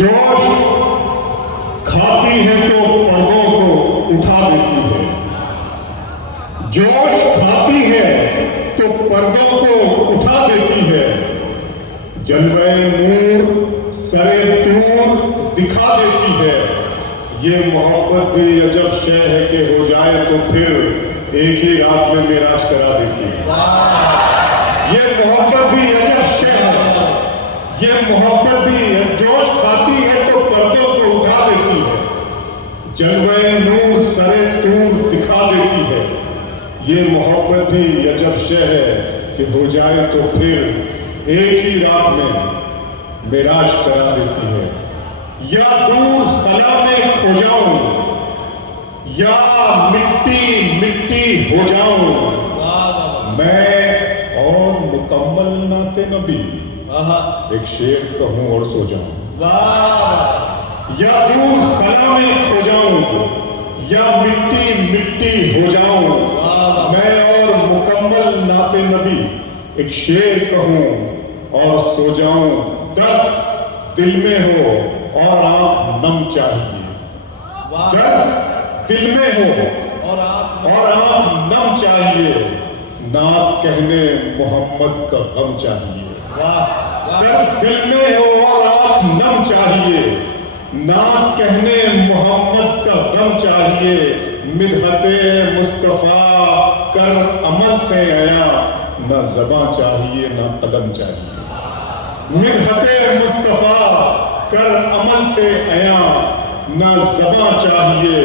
جوش کھاتی ہے تو پردوں کو اٹھا دیتی ہے، جوش کھاتی ہے تو پردوں کو اٹھا دیتی ہے، جلوہ نور سرے طور دکھا دیتی ہے۔ یہ محبت بھی عجب شے ہے کہ ہو جائے تو پھر ایک ہی رات میں معراج کرا دیتی ہے۔ یہ محبت بھی عجب شے ہے، یہ محبت بھی جوش کھاتی ہے تو پردوں کو اٹھا دیتی ہے، جلوہ نور سرے طور دکھا دیتی ہے۔ یہ محبت بھی عجب شے ہے کہ ہو جائے تو پھر ایک ہی رات میں معراج کرا دیتی ہے۔ یا دور خلا میں کھو جاؤں یا مٹی مٹی ہو جاؤں، میں اور مکمل نعت نبی ایک شعر کہوں اور سو جاؤں۔ یا دور خلا میں کھو جاؤں یا مٹی مٹی ہو جاؤں، میں اور مکمل نعت نبی ایک شعر کہوں اور سو جاؤں۔ درد دل میں ہو اور آنکھ نم چاہیے، درد دل میں ہو اور آنکھ نم چاہیے، نعت کہنے محمد کا غم چاہیے۔ درد دل میں ہو اور آنکھ نم چاہیے، نعت کہنے محمد کا غم چاہیے۔ مدحت مصطفیٰ کر عمل سے عیاں، نہ زباں چاہیے نہ قلم چاہیے۔ مدحت مصطفیٰ کر عمل سے عیاں، نہ زباں چاہیے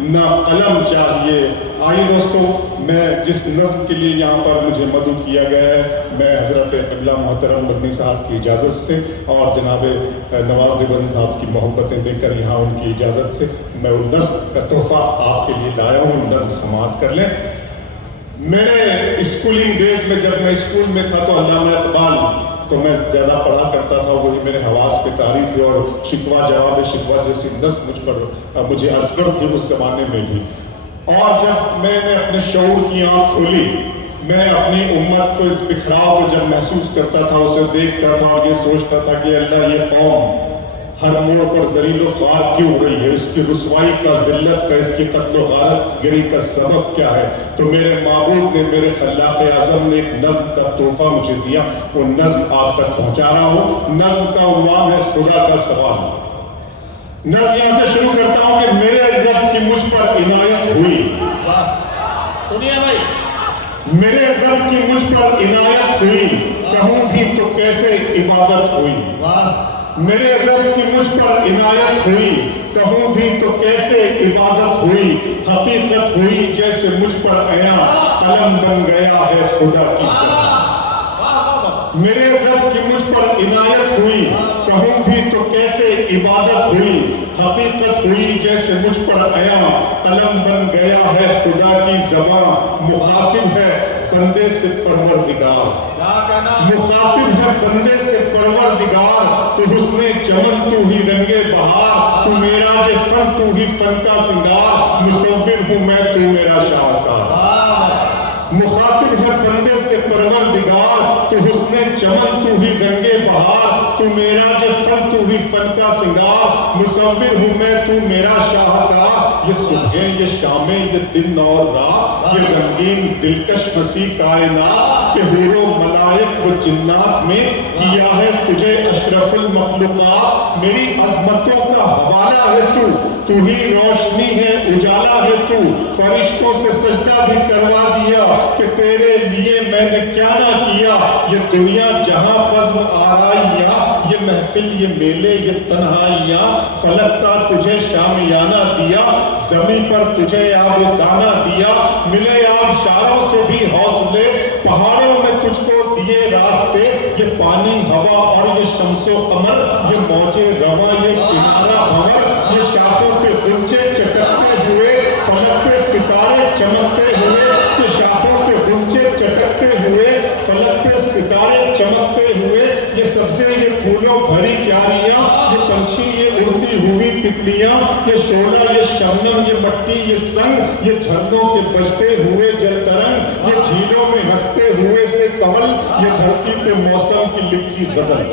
نہ قلم چاہیے۔ آئیے دوستو، میں جس نظم کے لیے یہاں پر مجھے مدعو کیا گیا ہے، میں حضرت قبلہ محترم مدنی صاحب کی اجازت سے اور جناب نواز دیوبندی صاحب کی محبتیں لے کر یہاں ان کی اجازت سے میں وہ نظم کا تحفہ آپ کے لیے لایا ہوں، نظم سماعت کر لیں۔ میرے اسکولنگ ڈیز میں جب میں اسکول میں تھا تو علامہ اقبال تو میں زیادہ پڑھا کرتا تھا، وہی میرے حواس پہ طاری تھی، اور شکوہ جواب شکوہ جیسی نظم مجھے اثر تھی اس زمانے میں بھی۔ اور جب میں نے اپنے شعور کی آنکھ کھولی، میں اپنی امت کو اس بکھراؤ کو جب محسوس کرتا تھا، اسے دیکھتا تھا اور یہ سوچتا تھا کہ اللہ یہ قوم ہر موڑ پر ذلیل و خوار کیوں ہو رہی ہے، اس کی رسوائی کا، ذلت کا، اس کی قتل و غارت گری کا سبب کیا ہے؟ تو میرے معبود نے، میرے خلاق اعظم نے ایک نظم کا تحفہ مجھے دیا، وہ نظم آپ تک پہنچا رہا ہوں۔ نظم کا عنوان ہے خدا کا سوال۔ نظم یہاں سے شروع کرتا ہوں کہ میرے رب کی مجھ پر عنایت ہوئی، سنیے بھائی، میرے رب کی مجھ پر عنایت ہوئی، کہوں بھی تو کیسے عبادت ہوئی۔ میرے رب کی مجھ پر عنایت ہوئی، کہوں بھی تو کیسے عبادت ہوئی۔ حقیقت ہوئی جیسے مجھ پر عیاں، قلم بن گیا ہے خدا کی زبان۔ میرے رب کی مجھ پر عنایت ہوئی، کہوں بھی تو کیسے عبادت ہوئی۔ حقیقت ہوئی جیسے مجھ پر عیاں، قلم بن گیا ہے خدا کی زبان۔ مخاطب ہے بندے سے پروردگار، مخاطب ہے بندے سے پروردگار، تو حسن چمن تو ہی رنگ بہار، تو معراج فن تو ہی فن کا سنگار، مصور ہوں میں تو میرا شاہکار۔ مخاطب ہے بندے سے پروردگار، تو حسن چمن تو ہی رنگ بہار، تو معراج فن تو ہی فن کا سنگار، مصور ہوں میں تو میرا شاہکار۔ یہ صبحیں یہ شامیں یہ دن اور رات، یہ رنگین دلکش ہنسی کائنات، کہ حور و ملائک و جنات میں کیا ہے تجھے اشرف المخلوقات۔ میری عظمتوں کا حوالہ ہے تو ہی روشنی ہے اجالا ہے تو، فرشتوں سے سجدہ بھی کروا دیا کہ تیرے لیے میں نے کیا نہ کیا۔ یہ دنیا جہاں بزم آرائیاں، یہ محفل یہ میلے یہ تنہائیاں، فلک کا تجھے شامیانہ دیا، زمین پر تجھے آب و دانہ دیا۔ ملے آبشاروں سے بھی حوصلے، پہاڑوں میں تجھ کو دیے راستے، یہ پانی ہوا اور یہ شمس و قمر، یہ موجے رواں یہ کنارہ بھنور، یہ شاخوں پہ غنچے چٹکتے ہوئے، فلک پہ ستارے چمکتے ہوئے، یہ شاخوں پہ غنچے چٹکتے ہوئے، فلک پہ ستارے چمکتے ہوئے، یہ سبزے یہ پھولوں بھری کیاریاں، یہ پنچھی یہ اڑتی ہوئی تتلیاں، یہ شعلہ یہ شبنم یہ مٹی یہ سنگ، یہ جھرنوں کے بجتے ہوئے جل ترنگ، یہ جھیلوں میں ہنستے ہوئے سے کنول، یہ دھرتی پہ موسم کی لکھی غزل۔